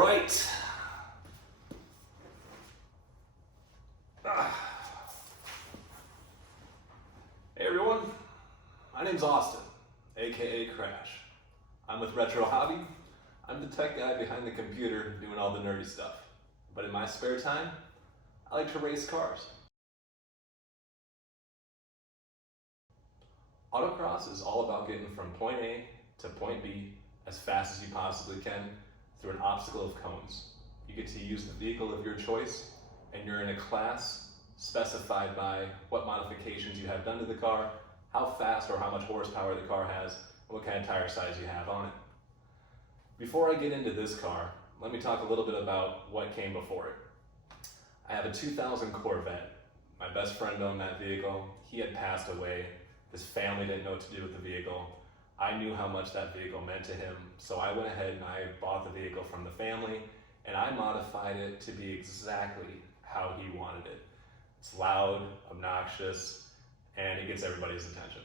right. Hey everyone, my name's Austin, a.k.a. Crash. I'm with Retro Hobby. I'm the tech guy behind the computer doing all the nerdy stuff. But in my spare time, I like to race cars. Autocross is all about getting from point A to point B as fast as you possibly can through an obstacle of cones. You get to use the vehicle of your choice, and you're in a class specified by what modifications you have done to the car, how fast or how much horsepower the car has, and what kind of tire size you have on it. Before I get into this car, let me talk a little bit about what came before it. I have a 2000 Corvette. My best friend owned that vehicle. He had passed away. His family didn't know what to do with the vehicle. I knew how much that vehicle meant to him, so I went ahead and I bought the vehicle from the family, and I modified it to be exactly how he wanted it. It's loud, obnoxious, and it gets everybody's attention.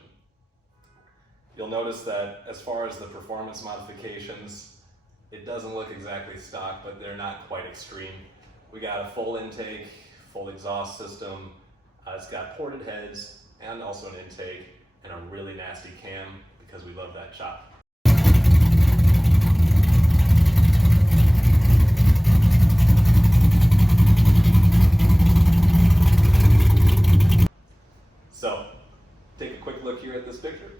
You'll notice that as far as the performance modifications, it doesn't look exactly stock, but they're not quite extreme. We got a full intake, full exhaust system. It's got ported heads and also an intake and a really nasty cam because we love that chop. So, take a quick look here at this picture.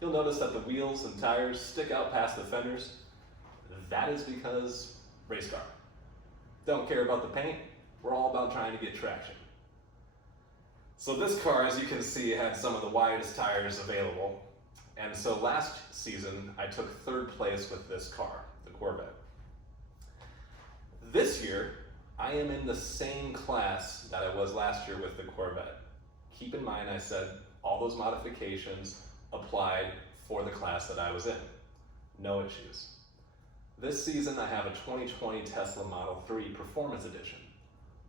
You'll notice that the wheels and tires stick out past the fenders. That is because race car. Don't care about the paint. We're all about trying to get traction. So this car, as you can see, had some of the widest tires available. And so last season, I took third place with this car, the Corvette. This year, I am in the same class that I was last year with the Corvette. Keep in mind, I said all those modifications applied for the class that I was in. No issues. This season, I have a 2020 Tesla Model 3 Performance Edition.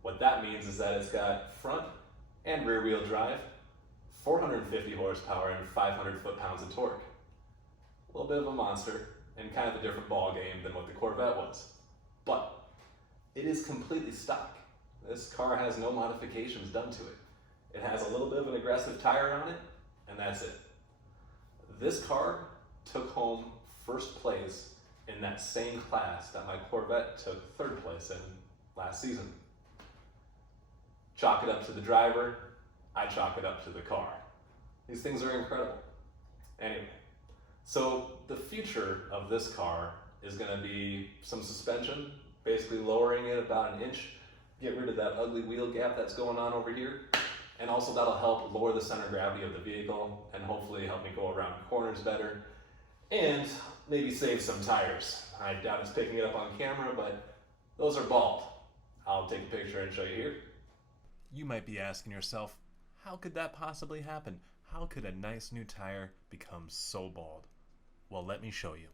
What that means is that it's got front and rear wheel drive, 450 horsepower and 500 foot-pounds of torque. A little bit of a monster and kind of a different ball game than what the Corvette was. But it is completely stock. This car has no modifications done to it. It has a little bit of an aggressive tire on it, and that's it. This car took home first place in that same class that my Corvette took third place in last season. Chalk it up to the driver, I chalk it up to the car. These things are incredible. Anyway, so the future of this car is going to be some suspension, basically lowering it about an inch, get rid of that ugly wheel gap that's going on over here, and also that'll help lower the center of gravity of the vehicle and hopefully help me go around corners better and maybe save some tires. I doubt it's picking it up on camera, but those are bald. I'll take a picture and show you here. You might be asking yourself, how could that possibly happen? How could a nice new tire become so bald? Well, let me show you.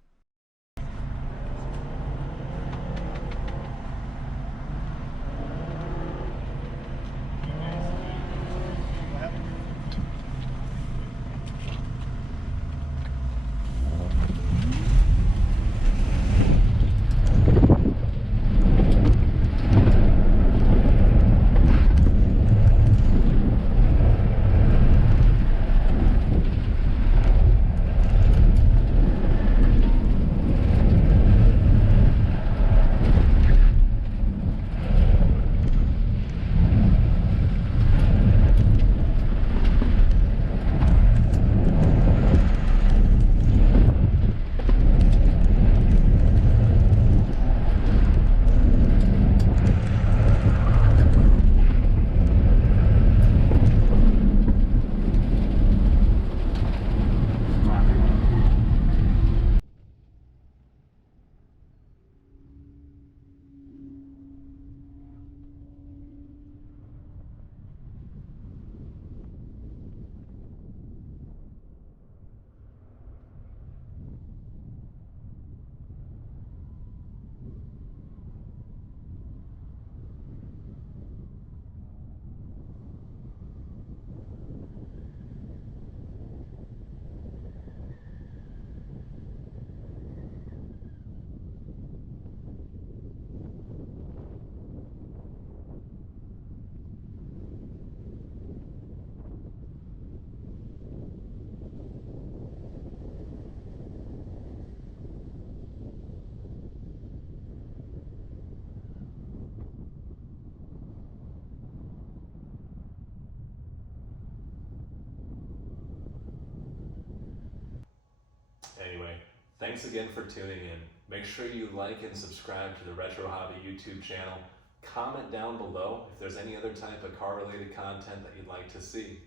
Thanks again for tuning in. Make sure you like and subscribe to the Retro Hobby YouTube channel. Comment down below if there's any other type of car-related content that you'd like to see.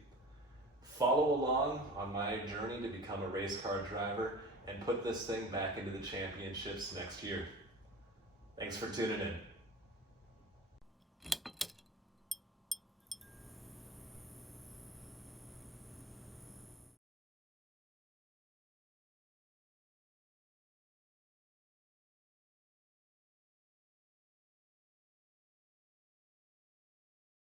Follow along on my journey to become a race car driver and put this thing back into the championships next year. Thanks for tuning in.